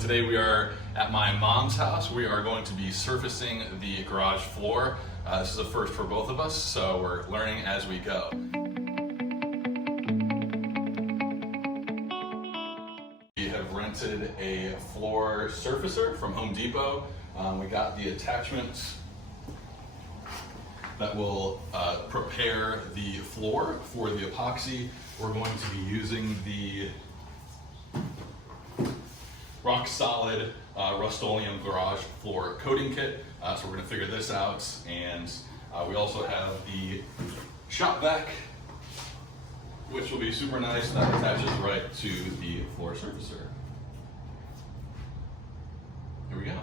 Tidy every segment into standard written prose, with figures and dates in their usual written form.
today we are at my mom's house. We are going to be surfacing the garage floor. This is a first for both of us, so we're learning as we go. We have rented a floor surfacer from Home Depot. We got the attachments that will prepare the floor for the epoxy. We're going to be using the Rocksolid Rust-oleum garage floor coating kit. So we're going to figure this out, and we also have the shop vac, which will be super nice. That attaches right to the floor surfacer. Here we go.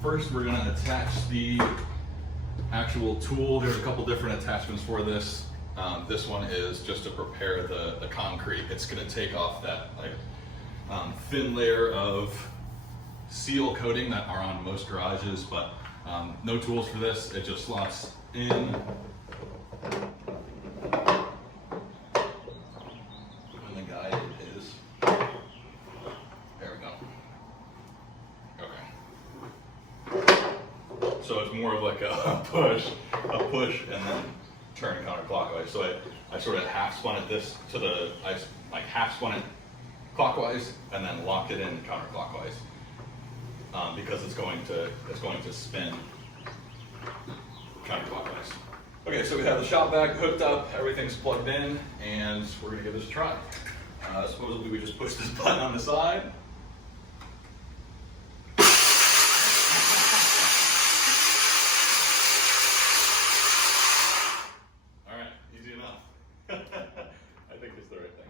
First, we're going to attach the actual tool. There's a couple different attachments for this. This one is just to prepare the concrete. It's going to take off that thin layer of seal coating that are on most garages, but no tools for this. It just slots in. And the guide is, there we go. Okay. So it's more of like a push and then turn counterclockwise. So I sort of half spun it I half spun it clockwise and then locked it in counterclockwise because it's going to spin counterclockwise. Okay, so we have the shop vac hooked up, everything's plugged in, and we're gonna give this a try. Supposedly we just push this button on the side. All right, easy enough. I think it's the right thing.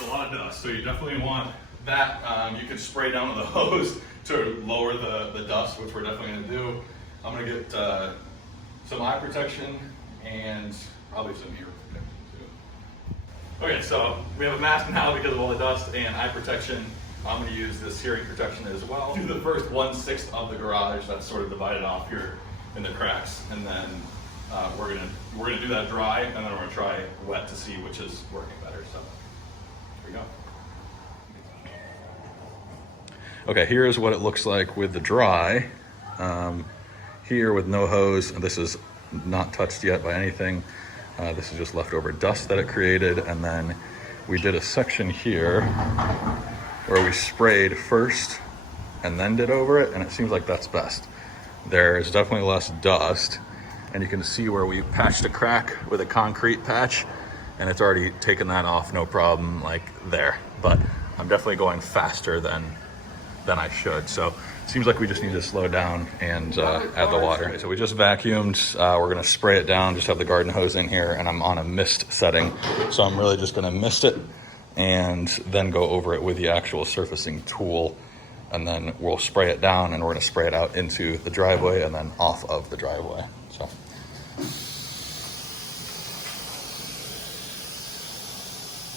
A lot of dust, so you definitely want that. You can spray down with a hose to lower the dust, which we're definitely going to do. I'm going to get some eye protection and probably some ear protection too. Okay, so we have a mask now because of all the dust and eye protection. I'm going to use this hearing protection as well. Do the first 1/6 of the garage that's sort of divided off here in the cracks, and then we're gonna do that dry, and then we're gonna try wet to see which is working better. So. We go. Okay, here's what it looks like with the dry. Here with no hose, and this is not touched yet by anything. This is just leftover dust that it created, and then we did a section here where we sprayed first and then did over it, and it seems like that's best. There's definitely less dust, and you can see where we patched a crack with a concrete patch, and it's already taken that off, no problem, like there. But I'm definitely going faster than I should. So it seems like we just need to slow down and add the water. Okay, so we just vacuumed. We're gonna spray it down, just have the garden hose in here, and I'm on a mist setting. So I'm really just gonna mist it and then go over it with the actual surfacing tool. And then we'll spray it down, and we're gonna spray it out into the driveway and then off of the driveway, so.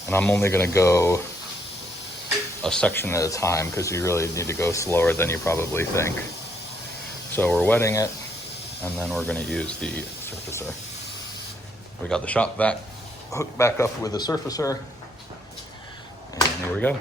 And I'm only gonna go a section at a time because you really need to go slower than you probably think. So we're wetting it, and then we're gonna use the surfacer. We got the shop vac hooked back up with the surfacer, and here we go.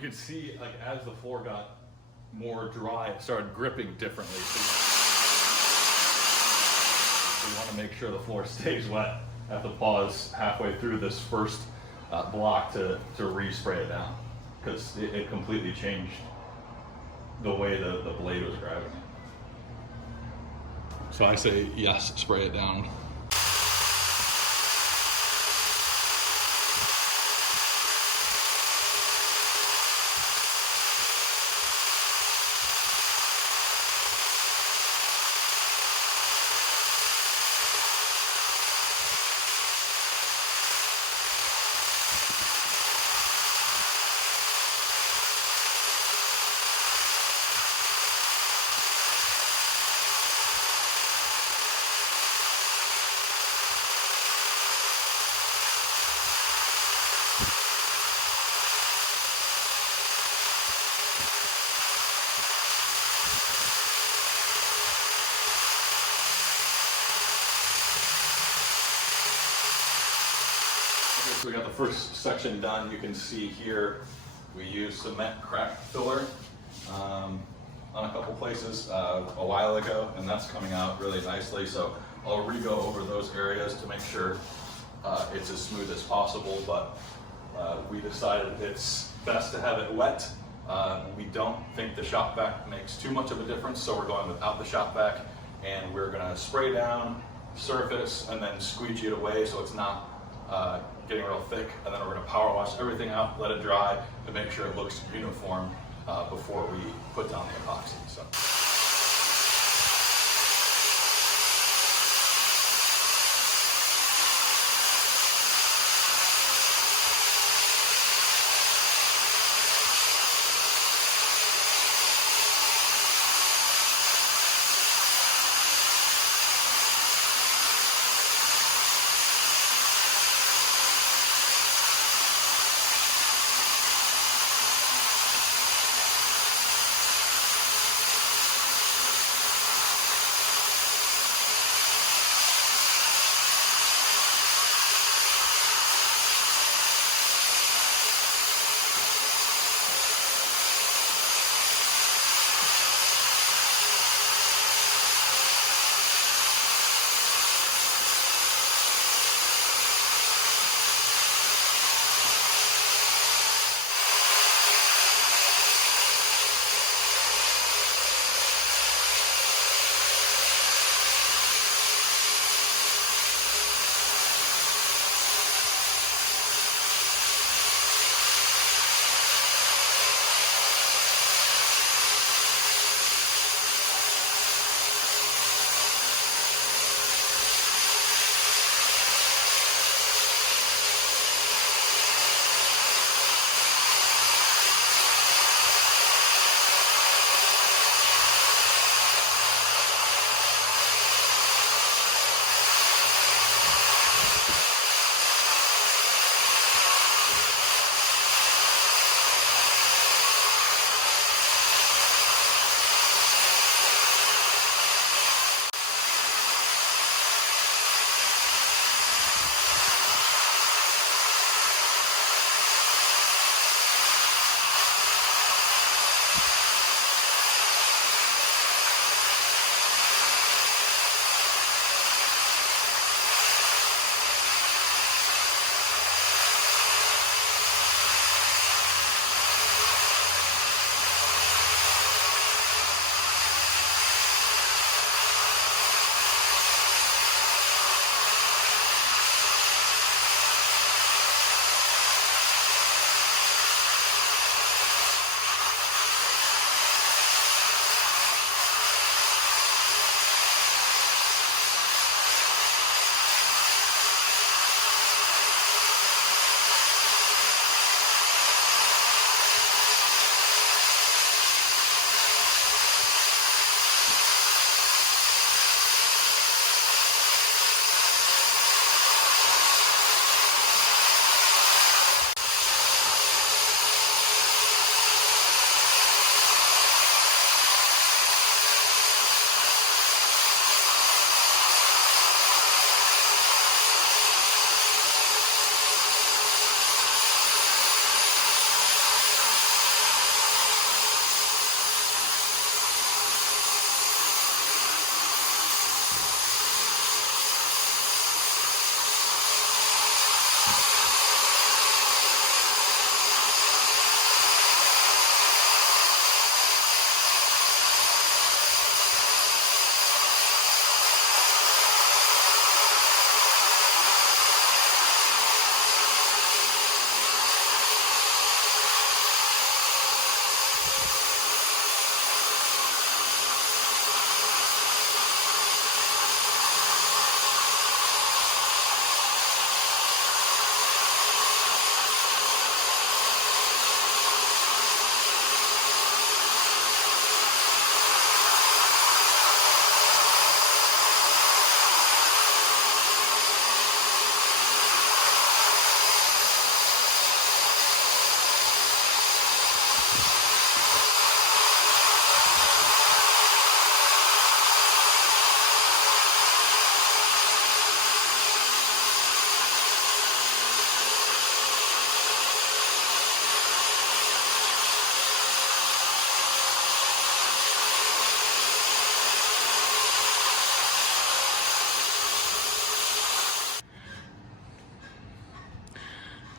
you could see, like, as the floor got more dry, it started gripping differently. So you want to make sure the floor stays wet. I have to pause halfway through this first block to respray it down, because it completely changed the way the blade was grabbing it. So I say yes, spray it down. So we got the first section done. You can see here we use cement crack filler on a couple places a while ago, and that's coming out really nicely. So I'll re-go over those areas to make sure it's as smooth as possible, but we decided it's best to have it wet. We don't think the shop vac makes too much of a difference, so we're going without the shop vac, and we're gonna spray down, surface, and then squeegee it away so it's not getting real thick, and then we're going to power wash everything out, let it dry to make sure it looks uniform before we put down the epoxy. So.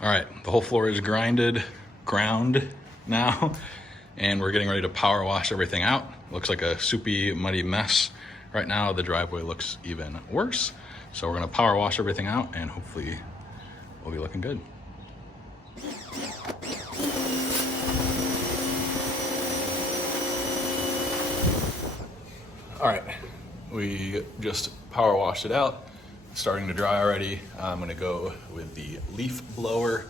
All right, the whole floor is ground now, and we're getting ready to power wash everything out. Looks like a soupy, muddy mess. Right now, the driveway looks even worse. So we're gonna power wash everything out, and hopefully we'll be looking good. All right, we just power washed it out. It's starting to dry already. I'm gonna go with the leaf blower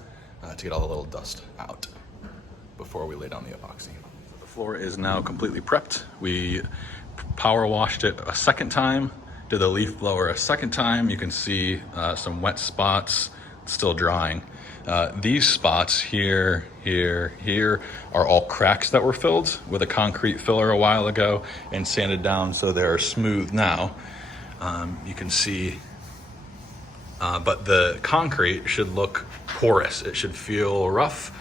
to get all the little dust out before we lay down the epoxy. The floor is now completely prepped. We power washed it a second time, did the leaf blower a second time. You can see some wet spots still drying. These spots here are all cracks that were filled with a concrete filler a while ago and sanded down so they're smooth now. You can see, but the concrete should look porous. It should feel rough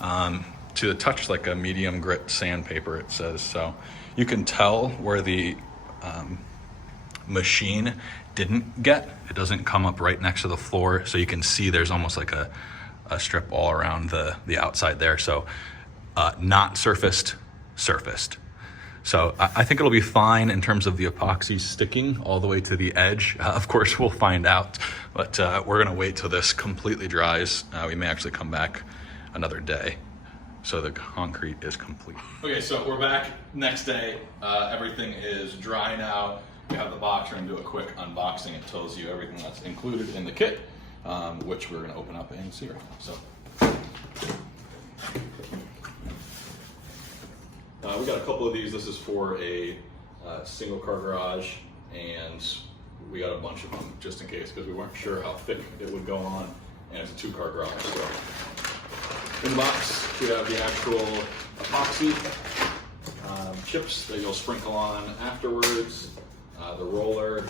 to the touch, like a medium grit sandpaper, it says. So you can tell where the machine didn't get. It doesn't come up right next to the floor, so you can see there's almost like a strip all around the outside there. So not surfaced. So I think it'll be fine in terms of the epoxy sticking all the way to the edge. Of course, we'll find out, but we're gonna wait till this completely dries. We may actually come back another day, so the concrete is complete. Okay, so we're back next day. Everything is dry now. We have the box. We're gonna do a quick unboxing. It tells you everything that's included in the kit, which we're gonna open up and see right now. So. We got a couple of these. This is for a single car garage, and we got a bunch of them just in case, because we weren't sure how thick it would go on, and it's a 2-car garage. So in the box, we have the actual epoxy chips that you'll sprinkle on afterwards, the roller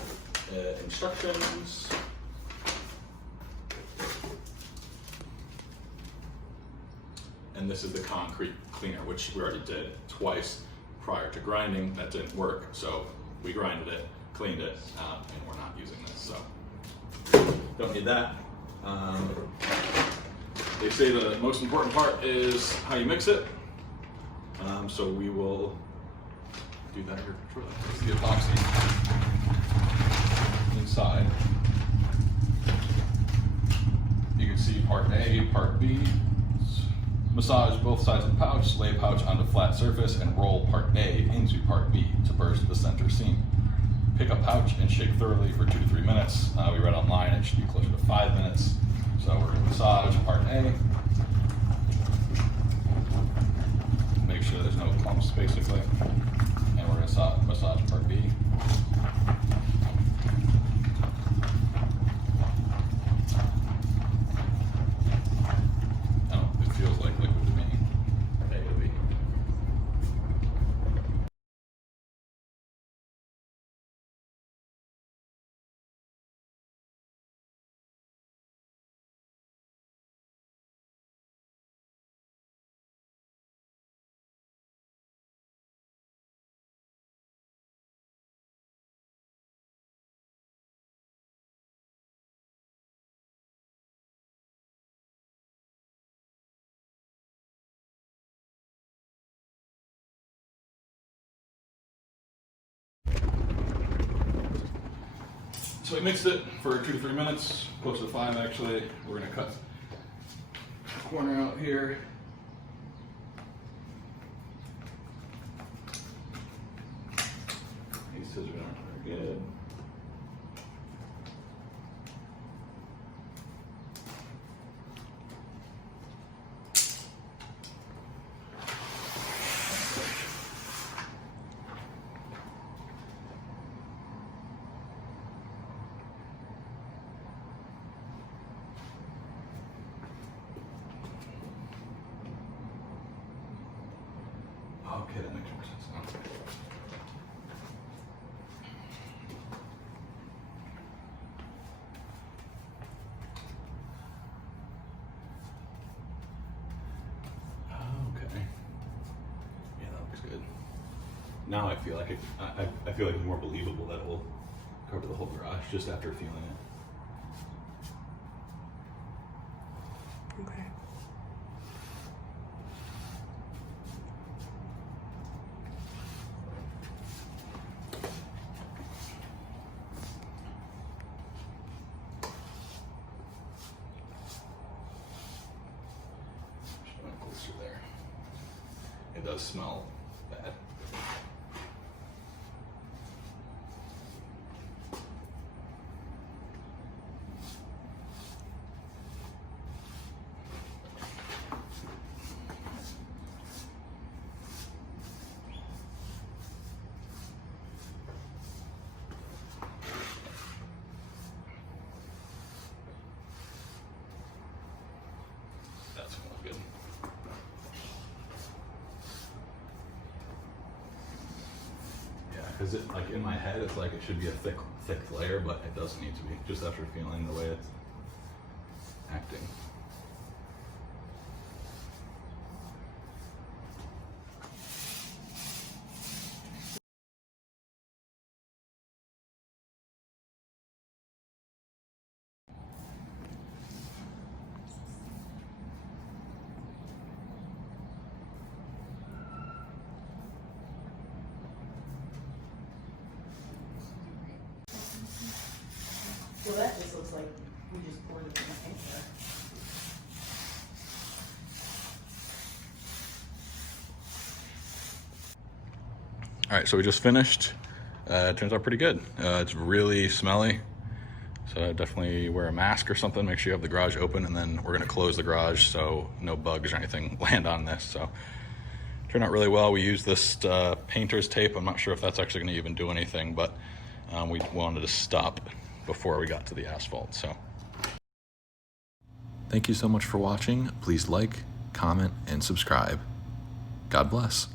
instructions, and this is the concrete cleaner, which we already did twice prior to grinding. That didn't work, so we grinded it, cleaned it, and we're not using this, so don't need that. They say the most important part is how you mix it, so we will do that here shortly. This is the epoxy inside. You can see part A, part B. Massage both sides of the pouch, lay a pouch onto a flat surface, and roll part A into part B to burst the center seam. Pick up pouch and shake thoroughly for 2 to 3 minutes. We read online it should be closer to 5 minutes. So we're going to massage part A. Make sure there's no clumps, basically. And we're going to massage part B. So we mixed it for 2 to 3 minutes, close to 5 actually. We're gonna cut the corner out here. These scissors aren't very good. Okay, that makes more sense now. Okay. Yeah, that looks good. Now I feel like I feel like it's more believable that it will cover the whole garage just after feeling it. does smell bad. That smells good. Yeah, because it, like, in my head, it's like it should be a thick layer, but it doesn't need to be, just after feeling the way it's acting. Well, that just looks like we just poured it in the paint there. All right, so we just finished. It turns out pretty good. It's really smelly, so definitely wear a mask or something. Make sure you have the garage open, and then we're gonna close the garage so no bugs or anything land on this. So turned out really well. We used this painter's tape. I'm not sure if that's actually gonna even do anything, but we wanted to stop before we got to the asphalt. So thank you so much for watching. Please like, comment, and subscribe. God bless.